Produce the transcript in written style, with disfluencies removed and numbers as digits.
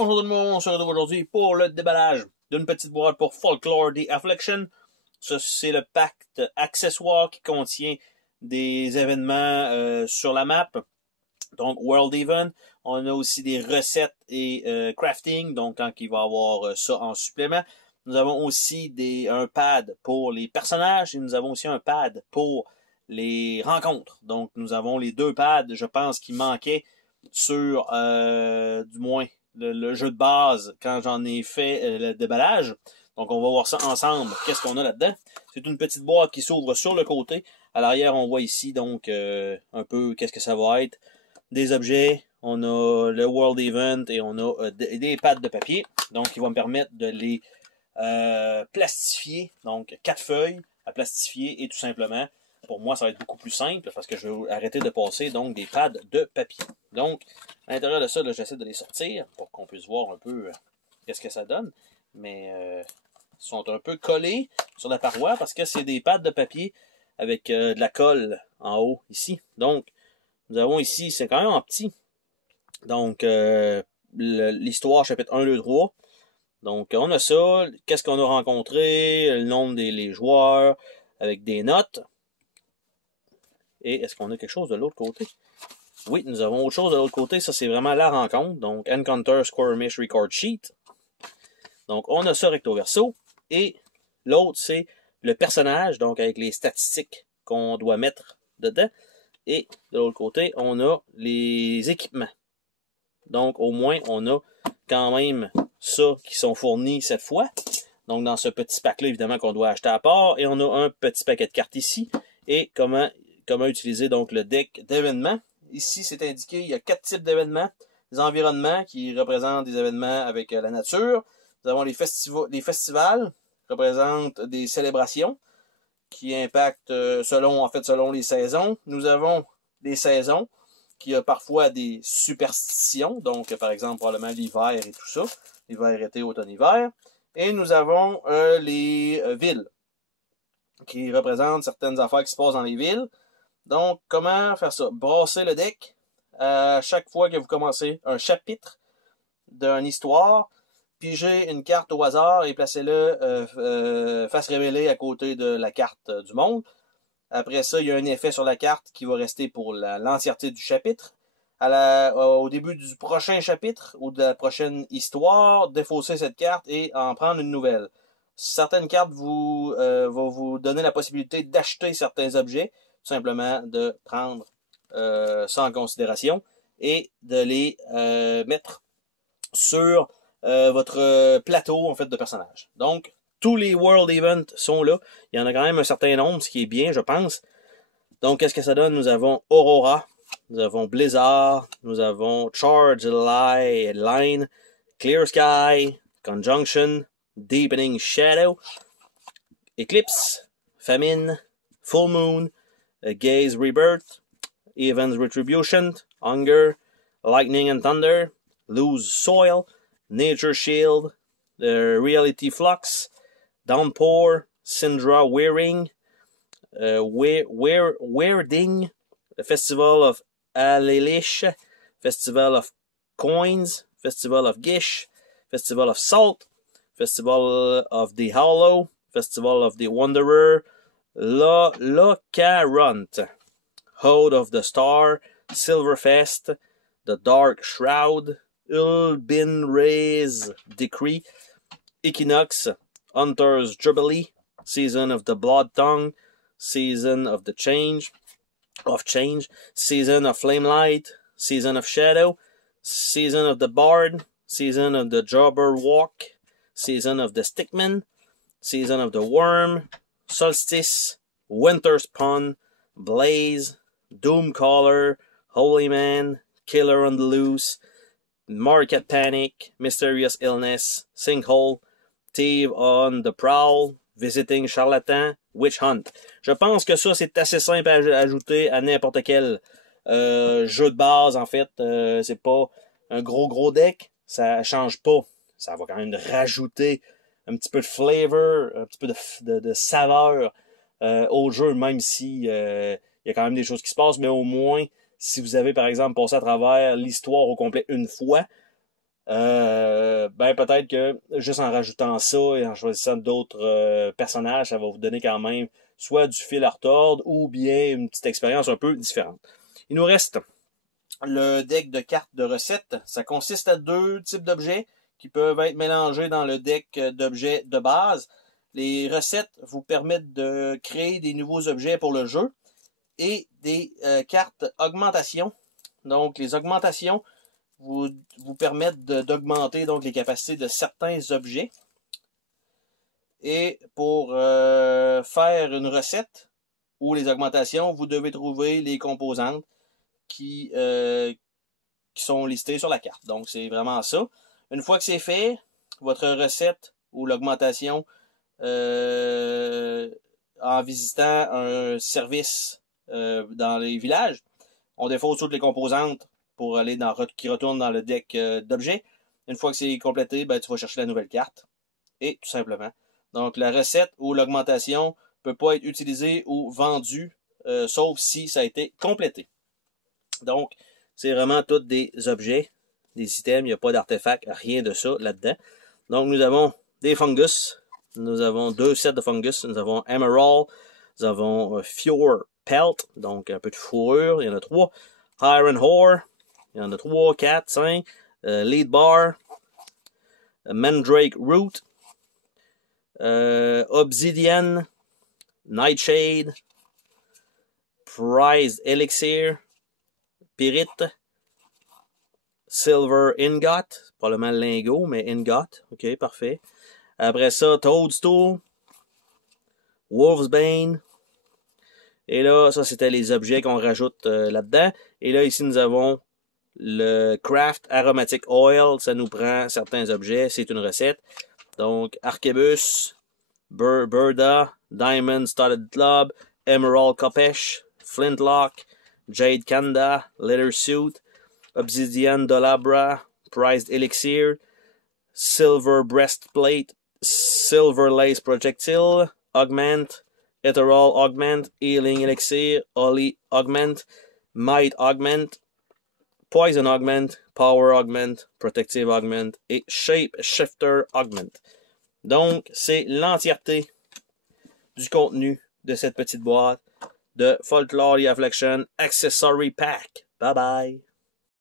Bonjour tout le monde, on se retrouve aujourd'hui pour le déballage d'une petite boîte pour Folklore The Affliction. Ça, c'est le pack accessoire qui contient des événements sur la map, donc World Event. On a aussi des recettes et crafting, donc quand il va y avoir ça en supplément. Nous avons aussi un pad pour les personnages et nous avons aussi un pad pour les rencontres. Donc nous avons les deux pads, je pense, qui manquaient sur, du moins, le jeu de base quand j'en ai fait le déballage. Donc on va voir ça ensemble. Qu'est-ce qu'on a là-dedans? C'est une petite boîte qui s'ouvre sur le côté. À l'arrière, on voit ici donc un peu qu'est-ce que ça va être. Des objets, on a le World Event et on a des pads de papier. Donc qui vont me permettre de les plastifier. Donc 4 feuilles à plastifier et tout simplement, pour moi, ça va être beaucoup plus simple parce que je vais arrêter de passer donc des pads de papier. Donc, à l'intérieur de ça, j'essaie de les sortir pour qu'on puisse voir un peu qu'est-ce que ça donne. Mais ils sont un peu collés sur la paroi parce que c'est des pads de papier avec de la colle en haut ici. Donc, nous avons ici, c'est quand même en petit. Donc, l'histoire chapitre 1, 2, 3. Donc, on a ça. Qu'est-ce qu'on a rencontré? Le nombre des joueurs avec des notes. Et est-ce qu'on a quelque chose de l'autre côté? Oui, nous avons autre chose de l'autre côté. Ça, c'est vraiment la rencontre. Donc, Encounter Skirmish Record Sheet. Donc, on a ça recto verso. Et l'autre, c'est le personnage, donc avec les statistiques qu'on doit mettre dedans. Et de l'autre côté, on a les équipements. Donc, au moins, on a quand même ça qui sont fournis cette fois. Donc, dans ce petit pack-là, évidemment, qu'on doit acheter à part. Et on a un petit paquet de cartes ici. Et comment utiliser donc le deck d'événements. Ici, c'est indiqué, il y a 4 types d'événements. Les environnements qui représentent des événements avec la nature. Nous avons les festivals qui représentent des célébrations qui impactent selon les saisons. Nous avons des saisons qui a parfois des superstitions. Donc, par exemple, probablement l'hiver et tout ça. L'hiver, été, automne, hiver. Et nous avons les villes qui représentent certaines affaires qui se passent dans les villes. Donc, comment faire ça? Brasser le deck. Chaque fois que vous commencez un chapitre d'une histoire, pigez une carte au hasard et placez-le face révélée à côté de la carte du monde. Après ça, il y a un effet sur la carte qui va rester pour l'entièreté du chapitre. Au début du prochain chapitre ou de la prochaine histoire, défausser cette carte et en prendre une nouvelle. Certaines cartes vont vous donner la possibilité d'acheter certains objets, tout simplement de prendre ça en considération et de les mettre sur votre plateau en fait de personnages. Donc, tous les World Events sont là. Il y en a quand même un certain nombre, ce qui est bien, je pense. Donc, qu'est-ce que ça donne? Nous avons Aurora, nous avons Blizzard, nous avons Charge Line, Clear Sky, Conjunction, Deepening Shadow, Eclipse, Famine, Full Moon, Gaze Rebirth, Evans Retribution, Hunger, Lightning and Thunder, Lose Soil, Nature Shield, Reality Flux, Downpour, Syndra Wearing, Weirding, the Festival of Alelish, Festival of Coins, Festival of Gish, Festival of Salt, Festival of the Hollow, Festival of the Wanderer, Locarunt, Ode of the Star, Silverfest, The Dark Shroud, Ulbinray's Decree, Equinox, Hunter's Jubilee, Season of the Blood Tongue, Season of the Change, Season of Flamelight, Season of Shadow, Season of the Bard, Season of the Jobberwock, Season of the Stickman, Season of the Worm, Solstice, Winter Spawn, Blaze, Doomcaller, Holy Man, Killer on the Loose, Market Panic, Mysterious Illness, Sinkhole, Thief on the Prowl, Visiting Charlatan, Witch Hunt. Je pense que ça, c'est assez simple à ajouter à n'importe quel jeu de base, en fait. C'est pas un gros deck. Ça change pas. Ça va quand même rajouter un petit peu de flavor, un petit peu de saveur au jeu, même si y a quand même des choses qui se passent, mais au moins, si vous avez, par exemple, passé à travers l'histoire au complet une fois, ben peut-être que juste en rajoutant ça et en choisissant d'autres personnages, ça va vous donner quand même soit du fil à retordre ou bien une petite expérience un peu différente. Il nous reste le deck de cartes de recettes. Ça consiste à 2 types d'objets qui peuvent être mélangés dans le deck d'objets de base. Les recettes vous permettent de créer des nouveaux objets pour le jeu et des cartes augmentation. Donc les augmentations vous permettent d'augmenter donc les capacités de certains objets. Et pour faire une recette ou les augmentations, vous devez trouver les composantes qui sont listées sur la carte. Donc c'est vraiment ça. Une fois que c'est fait, votre recette ou l'augmentation en visitant un service dans les villages, on défausse toutes les composantes pour aller qui retournent dans le deck d'objets. Une fois que c'est complété, ben, tu vas chercher la nouvelle carte. Et tout simplement. Donc la recette ou l'augmentation ne peut pas être utilisée ou vendue, sauf si ça a été complété. Donc, c'est vraiment tous des objets, des items, il n'y a pas d'artefacts, rien de ça là-dedans. Donc nous avons des fungus, nous avons 2 sets de fungus, nous avons Emerald, nous avons Fjord Pelt, donc un peu de fourrure, il y en a 3. Iron Ore, il y en a 3, 4, 5. Lead Bar, Mandrake Root, Obsidian, Nightshade, Prized Elixir, Pyrite, Silver Ingot, probablement lingot, mais ingot, ok, parfait. Après ça, Toadstool, Wolfsbane. Et là, ça c'était les objets qu'on rajoute là-dedans. Et là, ici, nous avons le Craft Aromatic Oil. Ça nous prend certains objets, c'est une recette. Donc, Arquebus, Burda, Diamond Studded Club, Emerald Kopesh, Flintlock, Jade Kanda, Leather Suit, Obsidian Dolabra, Prized Elixir, Silver Breastplate, Silver Lace Projectile, Augment, Ethereal Augment, Healing Elixir, Holy Augment, Might Augment, Poison Augment, Power Augment, Protective Augment et Shape Shifter Augment. Donc, c'est l'entièreté du contenu de cette petite boîte de Folklore Affliction Accessory Pack. Bye bye!